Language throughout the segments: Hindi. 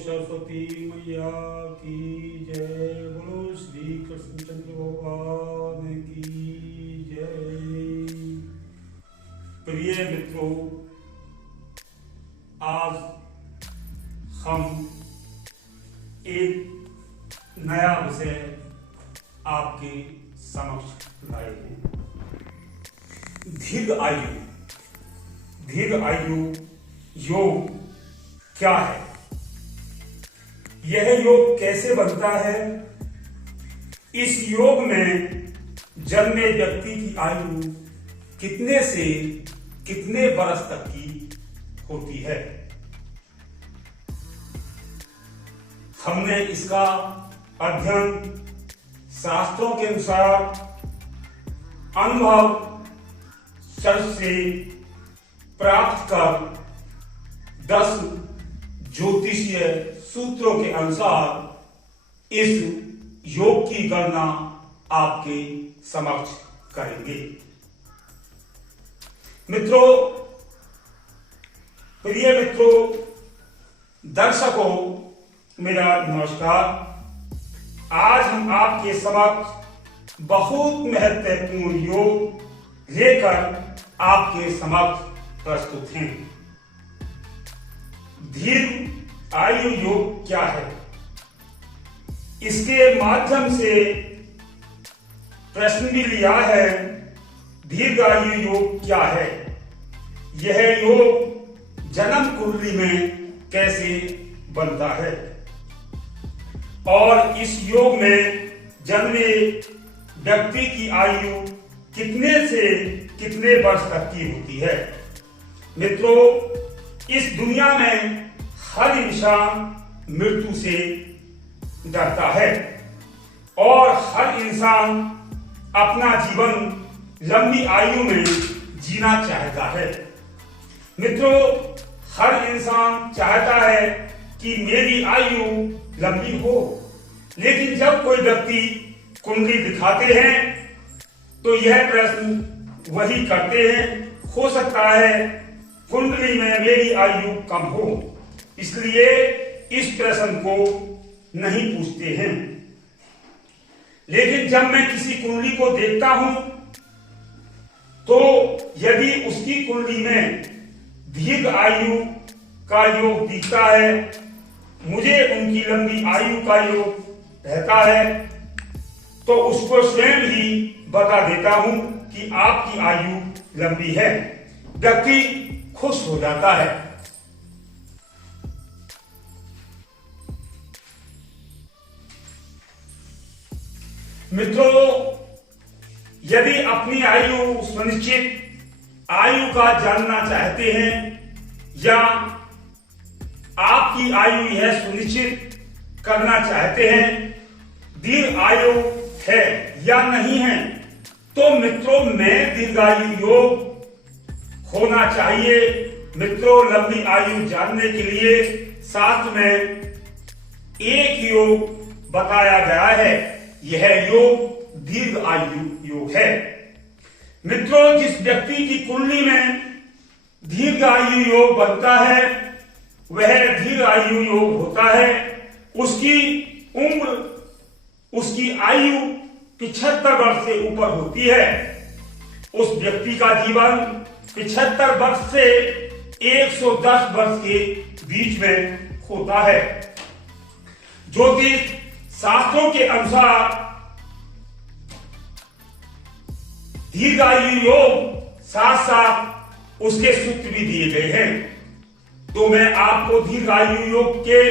सरस्वती मैया की जय। बोलो श्री कृष्णचंद्र भगवान की जय। प्रिय मित्रों, आज हम एक नया विषय आपके समक्ष लाए हैं। दीर्घ आयु योग क्या है, यह योग कैसे बनता है, इस योग में जन्मे व्यक्ति की आयु कितने से कितने वर्ष तक की होती है। हमने इसका अध्ययन शास्त्रों के अनुसार अनुभव से प्राप्त कर 10 ज्योतिषीय सूत्रों के अनुसार इस योग की गणना आपके समक्ष करेंगे। मित्रों, प्रिय मित्रों, दर्शकों, मेरा नमस्कार। आज हम आपके समक्ष बहुत महत्वपूर्ण योग लेकर आपके समक्ष प्रस्तुत हैं। दीर्घ आयु योग क्या है, इसके माध्यम से प्रश्न भी लिया है। दीर्घ आयु योग क्या है, यह योग जन्म कुंडली में कैसे बनता है और इस योग में जन्मे व्यक्ति की आयु कितने से कितने वर्ष तक की होती है। मित्रों, इस दुनिया में हर इंसान मृत्यु से डरता है और हर इंसान अपना जीवन लंबी आयु में जीना चाहता है। मित्रों, हर इंसान चाहता है कि मेरी आयु लंबी हो, लेकिन जब कोई व्यक्ति कुंडली दिखाते हैं तो यह प्रश्न वही करते हैं, हो सकता है कुंडली में मेरी आयु कम हो, इसलिए इस प्रश्न को नहीं पूछते हैं। लेकिन जब मैं किसी कुंडली को देखता हूं तो यदि उसकी कुंडली में दीर्घ आयु का योग दिखता है, मुझे उनकी लंबी आयु का योग रहता है, तो उसको स्वयं ही बता देता हूं कि आपकी आयु लंबी है। व्यक्ति खुश हो जाता है। मित्रों, यदि अपनी आयु सुनिश्चित आयु का जानना चाहते हैं या आपकी आयु यह सुनिश्चित करना चाहते हैं दीर्घ आयु है या नहीं है, तो मित्रों में दीर्घायु योग होना चाहिए। मित्रों, लंबी आयु जानने के लिए शास्त्र में एक योग बताया गया है, यह योग दीर्घ आयु योग है। मित्रों, जिस व्यक्ति की कुंडली में दीर्घ आयु योग बनता है वह दीर्घ आयु योग होता है। उसकी उम्र, उसकी आयु 75 वर्ष से ऊपर होती है। उस व्यक्ति का जीवन 75 वर्ष से 110 वर्ष के बीच में होता है। ज्योतिष शास्त्रों के अनुसार दीर्घायु योग साथ साथ उसके सूत्र भी दिए गए हैं। तो मैं आपको दीर्घायु योग के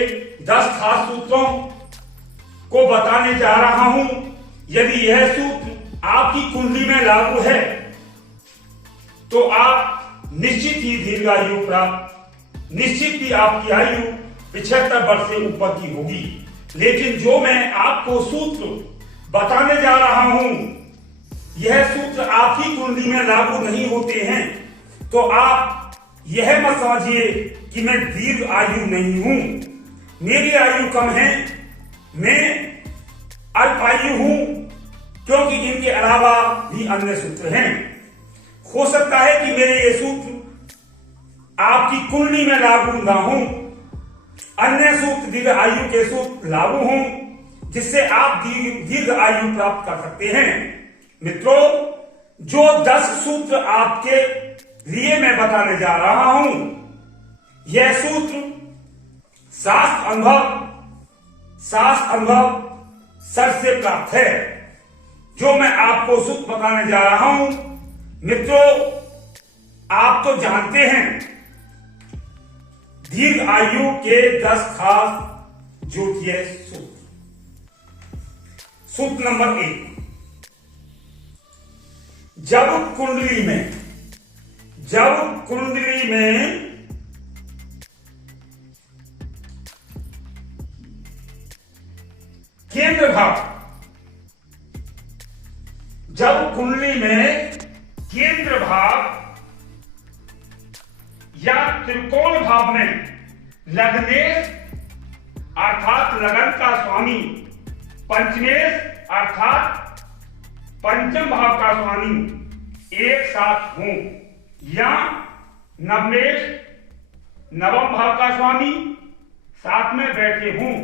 10 खास सूत्रों को बताने जा रहा हूं। यदि यह सूत्र आपकी कुंडली में लागू है तो आप निश्चित ही दीर्घायु प्राप्त, निश्चित ही आपकी आयु 75 वर्ष से ऊपर की होगी। लेकिन जो मैं आपको सूत्र बताने जा रहा हूं, यह सूत्र आपकी कुंडली में लागू नहीं होते हैं, तो आप यह मत समझिए कि मैं दीर्घ आयु नहीं हूं, मेरी आयु कम है, मैं अल्प आयु हूं, क्योंकि इनके अलावा भी अन्य सूत्र हैं। हो सकता है कि मेरे ये सूत्र आपकी कुंडली में लागू ना हो, अन्य सूत्र दीर्घ आयु के सूत्र लागू हों, जिससे आप दीर्घ आयु प्राप्त कर सकते हैं। मित्रों, जो 10 सूत्र आपके लिए मैं बताने जा रहा हूं, यह सूत्र शास्त्र अनुभव सर से प्राप्त है। जो मैं आपको सूत्र बताने जा रहा हूं, मित्रों, आप तो जानते हैं दीर्घ आयु के 10 खास ज्योतिषीय सूत्र। सूत्र नंबर 1, जब कुंडली में केंद्र भाव, जब कुंडली में केंद्र भाव या त्रिकोण भाव में लग्नेश अर्थात लगन का स्वामी, पंचमेश अर्थात पंचम भाव का स्वामी एक साथ हों, या नवमेश नवम भाव का स्वामी साथ में बैठे हों,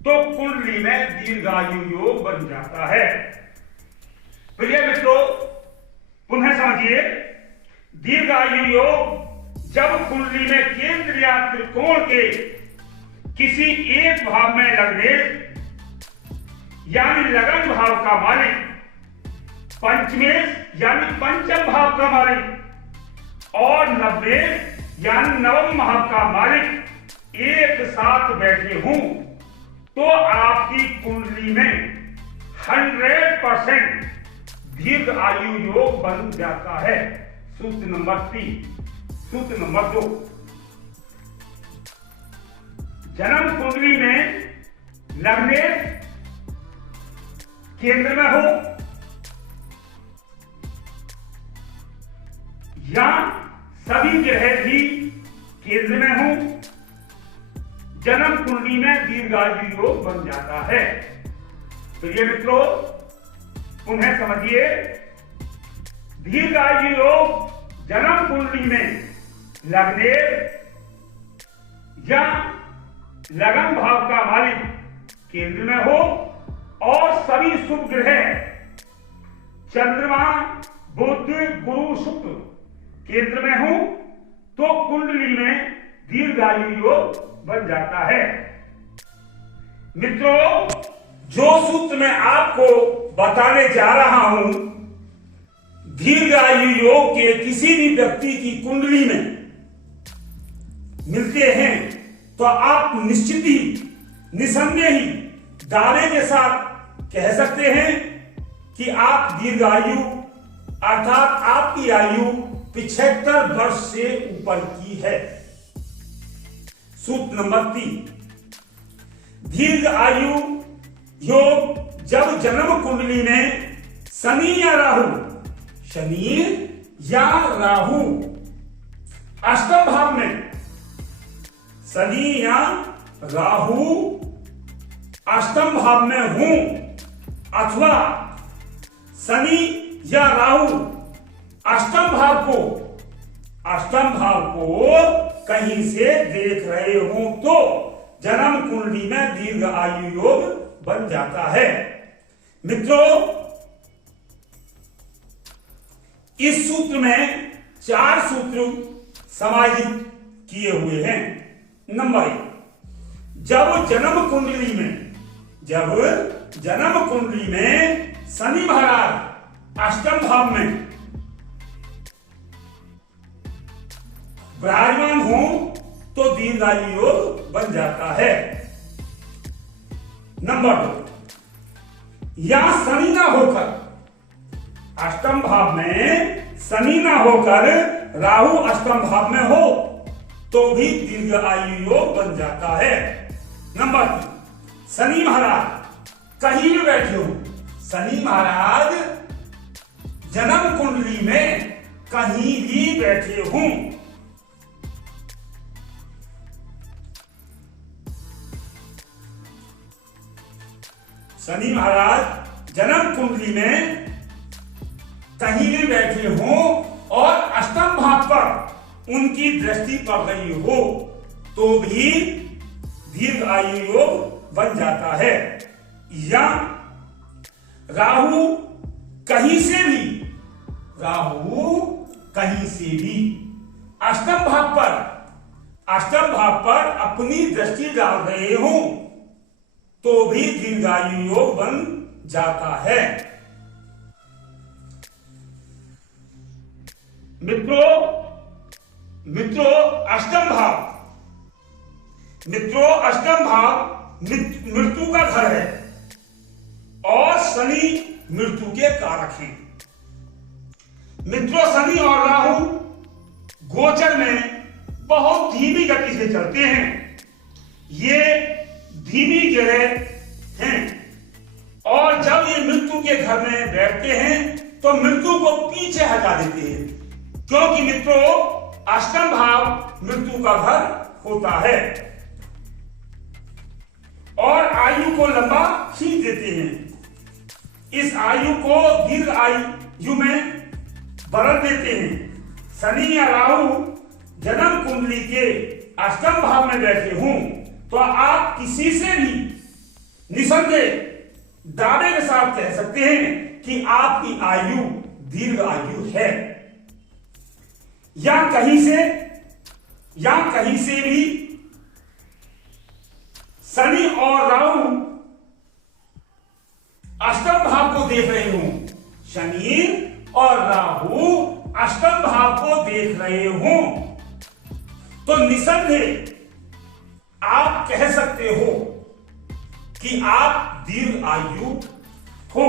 तो कुंडली में दीर्घायु योग बन जाता है। प्रिय मित्रों, पुनः समझिए, दीर्घायु योग जब कुंडली में केंद्र या त्रिकोण के किसी एक भाव में लग्नेश यानी लगन भाव का मालिक, पंचमेश यानी पंचम भाव का मालिक और नवमेश यानी नवम भाव का मालिक एक साथ बैठे हों, तो आपकी कुंडली में 100% दीर्घ आयु योग बन जाता है। सूत्र नंबर 3। सूत्र नंबर 2, जन्म कुंडली में लग्नेश केंद्र में हो या सभी ग्रह भी केंद्र में हो, जन्म कुंडली में दीर्घायु योग बन जाता है। प्रिय मित्रों, पुनः समझिए, दीर्घायु योग जन्म कुंडली में लग्नेश या लगन भाव का मालिक केंद्र में हो और सभी शुभ ग्रह चंद्रमा, बुध, गुरु, शुक्र केंद्र में हो, तो कुंडली में दीर्घायु योग बन जाता है। मित्रों, जो सूत्र मैं आपको बताने जा रहा हूं, दीर्घायु योग के किसी भी व्यक्ति की कुंडली में मिलते हैं, तो आप निश्चित ही, निसंदेह ही दावे के साथ कह सकते हैं कि आप दीर्घायु अर्थात आपकी आयु 75 वर्ष से ऊपर की है। सूत्र नंबर 3, दीर्घ आयु योग जब जन्म कुंडली में शनि या राहु अष्टम भाव में, शनि या राहु अष्टम भाव में हूं अथवा शनि या राहु अष्टम भाव को कहीं से देख रहे हो, तो जन्म कुंडली में दीर्घ आयु योग बन जाता है। मित्रों, इस सूत्र में 4 सूत्र समाहित किए हुए हैं। नंबर 1, जब जन्म कुंडली में शनि महाराज अष्टम भाव में विराजमान हो, तो दीर्घायु योग बन जाता है। नंबर 2, या शनि ना होकर अष्टम भाव में शनि ना होकर राहु अष्टम भाव में हो, तो भी दीर्घ आयु योग बन जाता है। नंबर 3, शनि महाराज कहीं भी बैठे हो, शनि महाराज जन्म कुंडली में कहीं भी बैठे हों, शनि महाराज जन्म कुंडली में कहीं भी बैठे हों और अष्टम भाव पर उनकी दृष्टि पड़ रही हो, तो भी दीर्घ आयु योग बन जाता है। या राहु कहीं से भी, राहु कहीं से भी अष्टम भाव पर अपनी दृष्टि डाल रहे हो तो भी दीर्घायु योग बन जाता है। मित्रों अष्टम भाव मृत्यु का घर है और शनि मृत्यु के कारक हैं। मित्रों शनि और राहु गोचर में बहुत धीमी गति से चलते हैं। ये धीमी ग्रह हैं और जब ये मृत्यु के घर में बैठते हैं तो मृत्यु को पीछे हटा देते हैं, क्योंकि मित्रों अष्टम भाव मृत्यु का घर होता है और आयु को लंबा खींच देते हैं। इस आयु को दीर्घ आयु में बदल देते हैं। शनि या राहु जन्म कुंडली के अष्टम भाव में बैठे हों तो आप किसी से भी निसंदेह दावे के साथ कह सकते हैं कि आपकी आयु दीर्घ आयु है। या कहीं से भी शनि और राहु अष्टम भाव को देख रहे हो, शनि और राहु अष्टम भाव को देख रहे हो तो निसंदेह आप कह सकते हो कि आप दीर्घ आयु हो।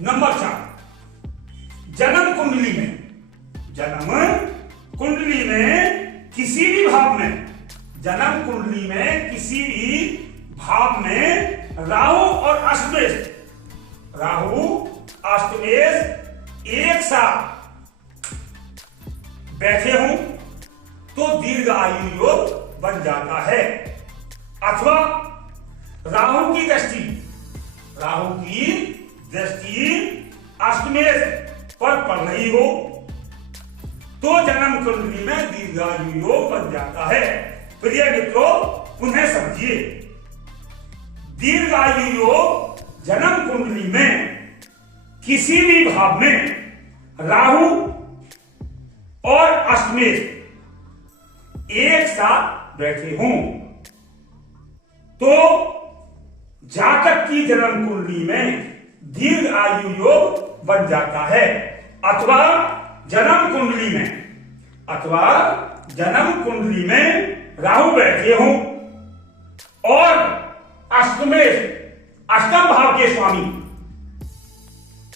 नंबर 4, जन्म कुंडली में किसी भी भाव में, जन्म कुंडली में किसी भी भाव में राहु और अष्टमेश एक साथ बैठे हों तो दीर्घ आयु योग बन जाता है। अथवा राहु की दृष्टि अष्टमेश पर पड़ रही हो तो जन्म कुंडली में दीर्घायु योग बन जाता है। प्रिय मित्रों पुनः समझिए, दीर्घायु योग जन्म कुंडली में किसी भी भाव में राहु और अष्टमेश एक साथ बैठे हों तो जातक की जन्म कुंडली में दीर्घ आयु योग बन जाता है। अथवा जन्म कुंडली में राहु बैठे हों और अष्टमेश अष्टम भाव के स्वामी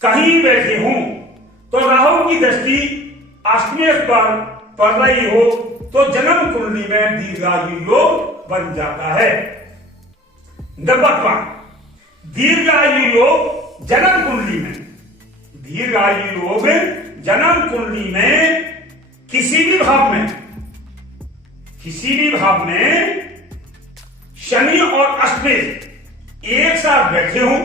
कहीं बैठे हों तो राहु की दृष्टि अष्टमेश पर पड़ रही हो तो जन्म कुंडली में दीर्घायु योग बन जाता है। नंबर 5, दीर्घायु योग जन्म कुंडली में किसी भी भाव में शनि और अष्टमेश एक साथ बैठे हों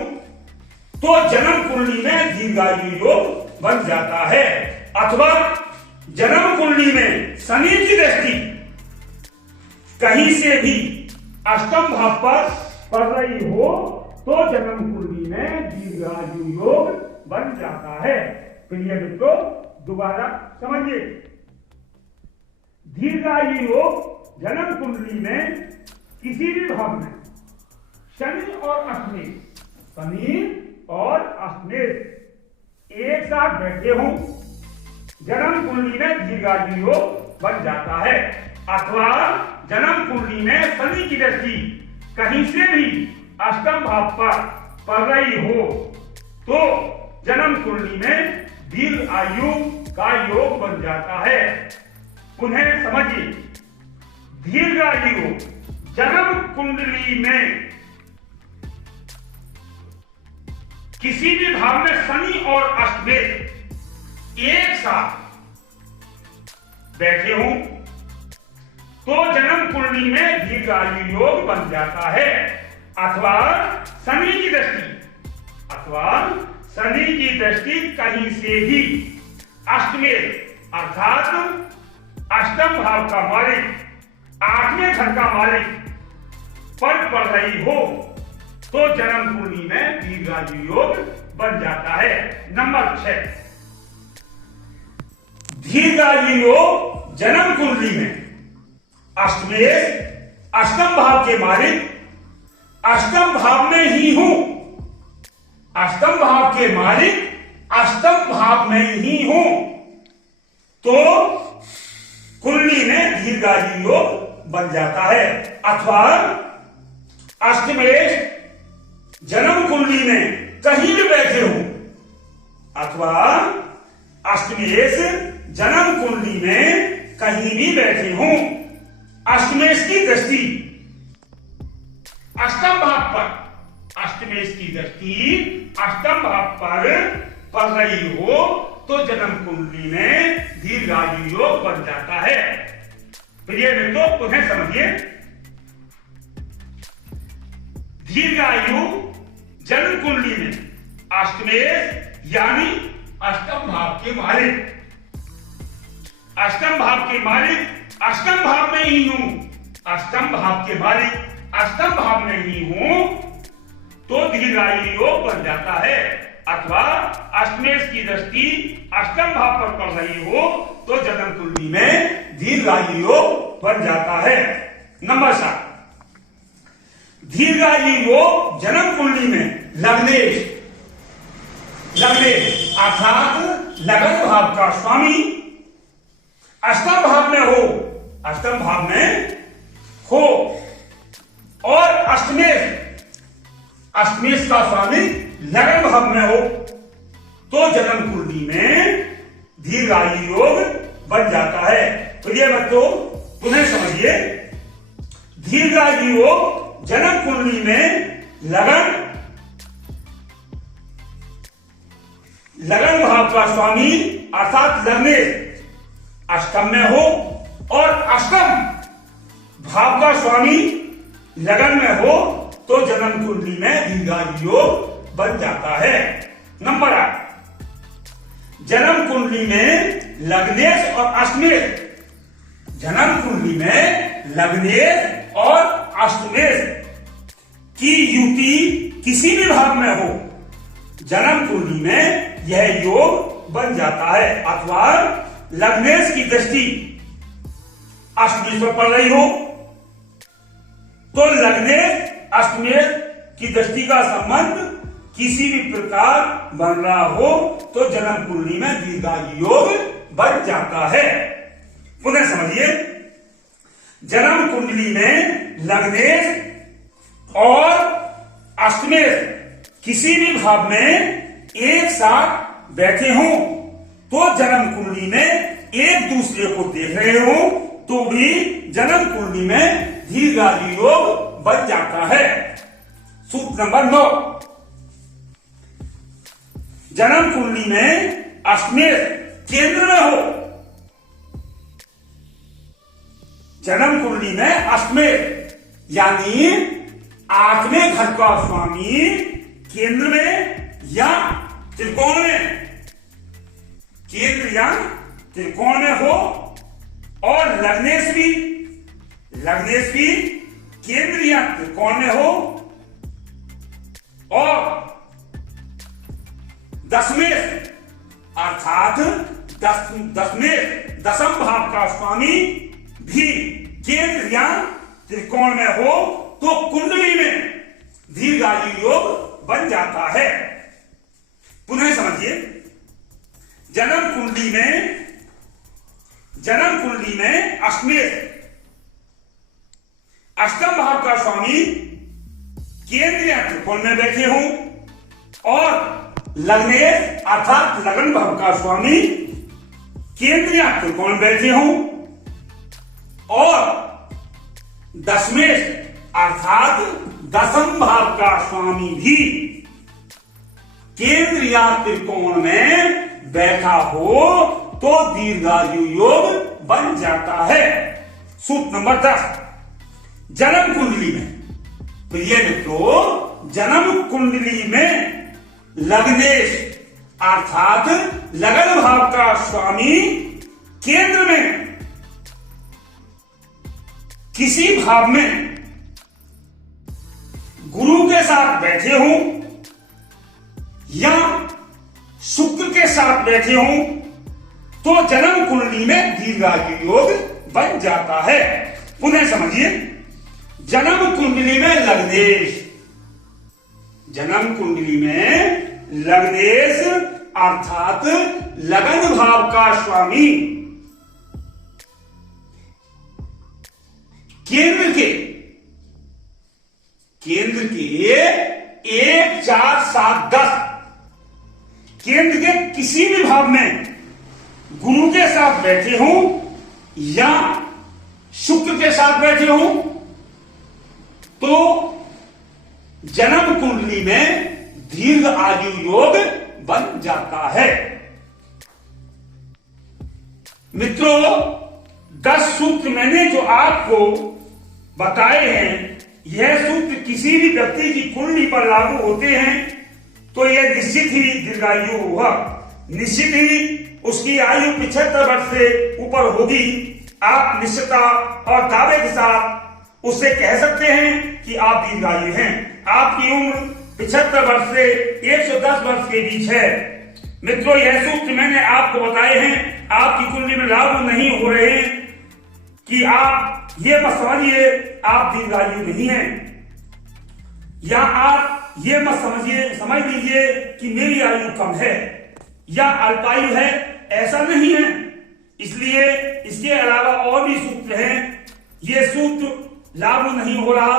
तो जन्म कुंडली में दीर्घायु योग बन जाता है। अथवा जन्म कुंडली में शनि की दृष्टि कहीं से भी अष्टम भाव पर पड़ रही हो तो जन्म कुंडली में दीर्घायु योग बन जाता है। प्रिय मित्रों दोबारा समझिए, दीर्घायु योग जन्म कुंडली में किसी भी भाव में शनि और अष्टमेश एक साथ बैठे हों जन्म कुंडली में दीर्घायु योग बन जाता है। अथवा जन्म कुंडली में शनि की दृष्टि कहीं से भी अष्टम भाव पर पड़ रही हो तो जन्म कुंडली में दीर्घ आयु का योग बन जाता है। पुनः समझिए, दीर्घ आयु जन्म कुंडली में किसी भी भाव में शनि और अष्टमेश एक साथ बैठे हों तो जन्म कुंडली में दीर्घायु योग बन जाता है। अथवा शनि की दृष्टि कहीं से भी अष्टमेश अर्थात अष्टम भाव का मालिक आठवें घर का मालिक पर पड़ रही हो तो जन्म कुंडली में दीर्घायु योग बन जाता है। नंबर 6, दीर्घायु योग जन्म कुंडली में अष्टमेश अष्टम भाव के मालिक अष्टम भाव में ही हूं, अष्टम भाव के मालिक अष्टम भाव में ही हूं तो कुंडली में दीर्घायु योग बन जाता है। अथवा अष्टमेश जन्म कुंडली में कहीं भी बैठे हो, अथवा अष्टमेश जन्म कुंडली में कहीं भी बैठे हो, अष्टमेश की दृष्टि अष्टम भाव पर, अष्टमेश की दृष्टि अष्टम भाव पर पड़ रही हो तो जन्म कुंडली में दीर्घायु योग बन जाता है। प्रिय मित्रों, पुनः समझिए, दीर्घायु जन्म कुंडली में अष्टमेश यानी अष्टम भाव के मालिक, अष्टम भाव के मालिक अष्टम भाव में ही हूं, अष्टम भाव के मालिक अष्टम भाव में ही हूं तो दीर्घायु योग बन जाता है। अथवा अष्टमेश की दृष्टि अष्टम भाव पर पड़ रही हो तो जन्म कुंडली में दीर्घायु योग बन जाता है। नंबर 7, दीर्घायु योग जन्म कुंडली में लग्नेश, लग्नेश अर्थात लगन भाव का स्वामी अष्टम भाव में हो, अष्टम भाव में हो और अष्टमेश, अष्टमेश का स्वामी लगन भाव में हो तो जन्म कुंडली में दीर्घायु योग बन जाता है। तो ये बच्चों पुनः समझिए, दीर्घायु योग जन्म कुंडली में लगन भाव का स्वामी अर्थात लग्नेश अष्टम में हो और अष्टम भाव का स्वामी लगन में हो तो जन्म कुंडली में दीर्घायु योग बन जाता है। नंबर 8, जन्म कुंडली में लग्नेश और अष्टमेश, जन्म कुंडली में लग्नेश और अष्टमेश की युति किसी भी भाव में हो, जन्म कुंडली में यह योग बन जाता है। अथवा लग्नेश की दृष्टि अष्टमेश पर पड़ रही हो तो लग्नेश अष्टमेश की दृष्टि का संबंध किसी भी प्रकार बन रहा हो तो जन्म कुंडली में दीर्घायु योग बन जाता है। पुनः समझिए, जन्म कुंडली में लग्नेश और अष्टमेश किसी भी भाव में एक साथ बैठे हों तो जन्म कुंडली में एक दूसरे को देख रहे हो तो भी जन्म कुंडली में दीर्घायु योग बन जाता है। सूत्र नंबर 9, जन्म कुंडली में अष्टमेश केंद्र में हो, जन्म कुंडली में अष्टमेश यानी आठवें घर का स्वामी केंद्र में या त्रिकोण में, केंद्र या त्रिकोण में हो और लग्नेश भी केंद्र या त्रिकोण में हो और दशमेश अर्थात दशम भाव का स्वामी भी केंद्र या त्रिकोण में हो तो कुंडली में दीर्घायु योग बन जाता है। पुनः समझिए, जन्म कुंडली में अष्टमेश अष्टम भाव का स्वामी केंद्र या त्रिकोण में बैठे हों और लग्नेश अर्थात लगन भाव का स्वामी केंद्र या त्रिकोण में बैठे हों और दशमेश अर्थात दशम भाव का स्वामी भी केंद्र या त्रिकोण में बैठा हो तो दीर्घायु योग बन जाता है। सूत्र नंबर 10, जन्म कुंडली में, प्रिय मित्रों, जन्म कुंडली में लग्नेश अर्थात लगन भाव का स्वामी केंद्र में किसी भाव में गुरु के साथ बैठे हूं या शुक्र के साथ बैठे हूं तो जन्म कुंडली में दीर्घायु योग बन जाता है। पुनः समझिए, जन्म कुंडली में लग्नेश, जन्म कुंडली में लग्नेश अर्थात लगन भाव का स्वामी केंद्र के 1, 4, 7, 10 केंद्र के किसी भी भाव में गुरु के साथ बैठे हूं या शुक्र के साथ बैठे हूं तो जन्म कुंडली में दीर्घ आयु योग बन जाता है। मित्रों, 10 सूत्र मैंने जो आपको बताए हैं, यह सूत्र किसी भी व्यक्ति की कुंडली पर लागू होते हैं तो यह निश्चित ही दीर्घायु होगा, निश्चित ही उसकी आयु 75 वर्ष से ऊपर होगी। आप निश्चितता और दावे के साथ उससे कह सकते हैं कि आप दीर्घायु हैं। आपकी उम्र 75 वर्ष से 110 वर्ष के बीच है। मित्रों, यह सूत्र मैंने आपको बताए हैं, आपकी कुंडली में लागू नहीं हो रहे हैं कि आप ये मत समझिए आप दीर्घायु नहीं हैं, या आप ये मत समझ लीजिए कि मेरी आयु कम है या अल्पायु है, ऐसा नहीं है। इसलिए इसके अलावा और भी सूत्र हैं, ये सूत्र लागू नहीं हो रहा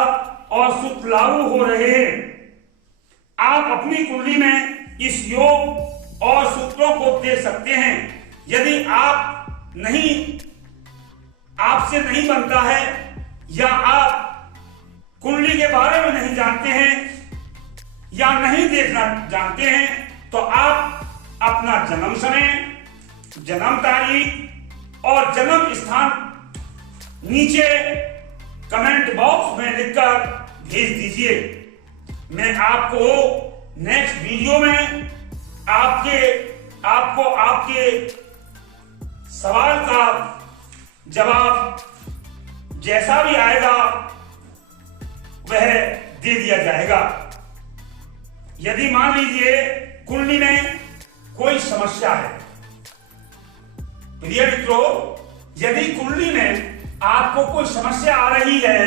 और सूत्र लागू हो रहे हैं। आप अपनी कुंडली में इस योग और सूत्रों को देख सकते हैं। यदि आपसे नहीं बनता है या आप कुंडली के बारे में नहीं जानते हैं या नहीं देखना जानते हैं तो आप अपना जन्म समय, जन्म तारीख और जन्म स्थान नीचे कमेंट बॉक्स में लिखकर भेज दीजिए। मैं आपको नेक्स्ट वीडियो में आपको आपके सवाल का जवाब जैसा भी आएगा वह दे दिया जाएगा। यदि मान लीजिए कुंडली में कोई समस्या है, प्रिय मित्रों, यदि कुंडली में आपको कोई समस्या आ रही है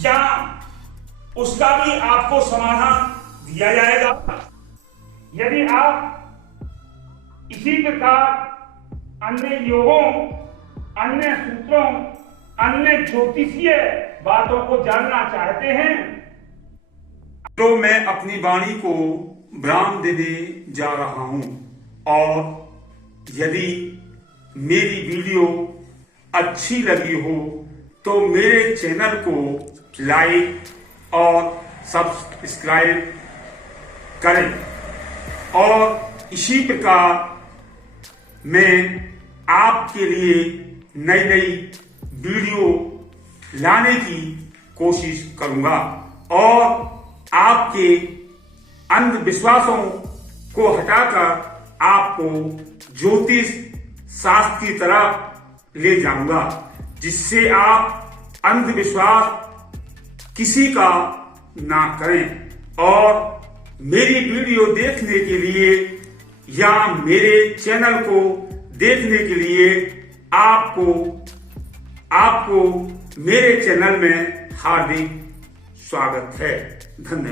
या उसका भी आपको समाधान दिया जाएगा। यदि आप इसी प्रकार अन्य योगों, अन्य सूत्रों, अन्य ज्योतिषीय बातों को जानना चाहते हैं तो मैं अपनी वाणी को विराम देने जा रहा हूं। और यदि मेरी वीडियो अच्छी लगी हो तो मेरे चैनल को लाइक और सब्सक्राइब करें और इसी प्रकार मैं आपके लिए नई नई वीडियो लाने की कोशिश करूंगा और आपके अंधविश्वासों को हटाकर आपको ज्योतिष शास्त्र की तरफ ले जाऊंगा, जिससे आप अंधविश्वास किसी का ना करें। और मेरी वीडियो देखने के लिए या मेरे चैनल को देखने के लिए आपको मेरे चैनल में हार्दिक स्वागत है। धन्यवाद।